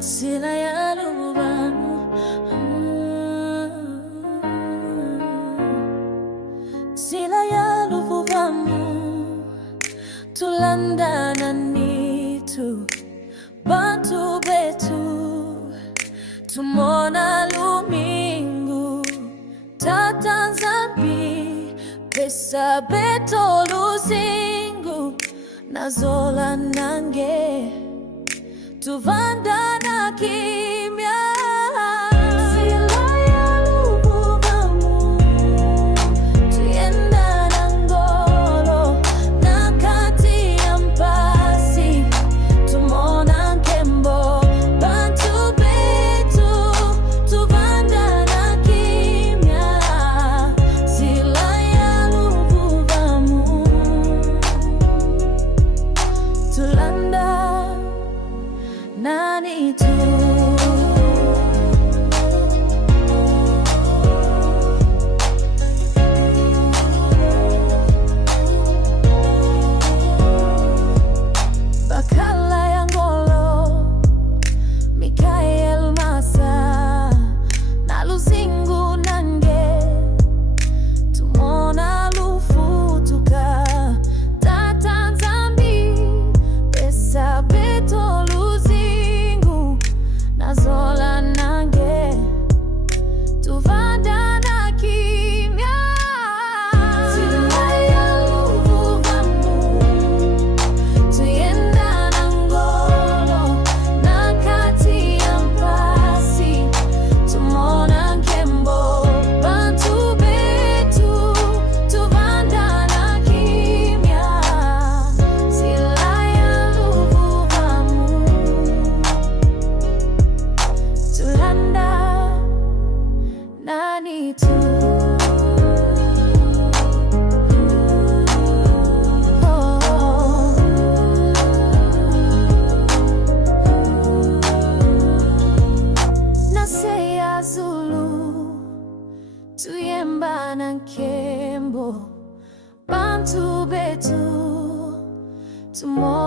Sila ya lubamu, sila ya lubamu, tulandana nitu bantu betu, tumona lumingu tatanzambi pesa beto luzingu nazola nange tuvandana kimya. Sila ya lubamu, tuyendana ngolo na kati ya mpasi tumona nkembo bantu betu tuvandana kimya. Sila ya lubamu, tulanda nani tu bakala ya ngolo Mikael Masa na luzingu nange tumona lufutuka tatanzambi pesa beto nazola nange tuvandana kimya. Sila ya lubamu, tuyendana ngolo na kati ya mpasi tumona nkembo bantu betu tuvandana kimya. Sila ya lubamu, tulanda nani tu. Naseya Zulu tuyemba na nkembo bantu betu tumo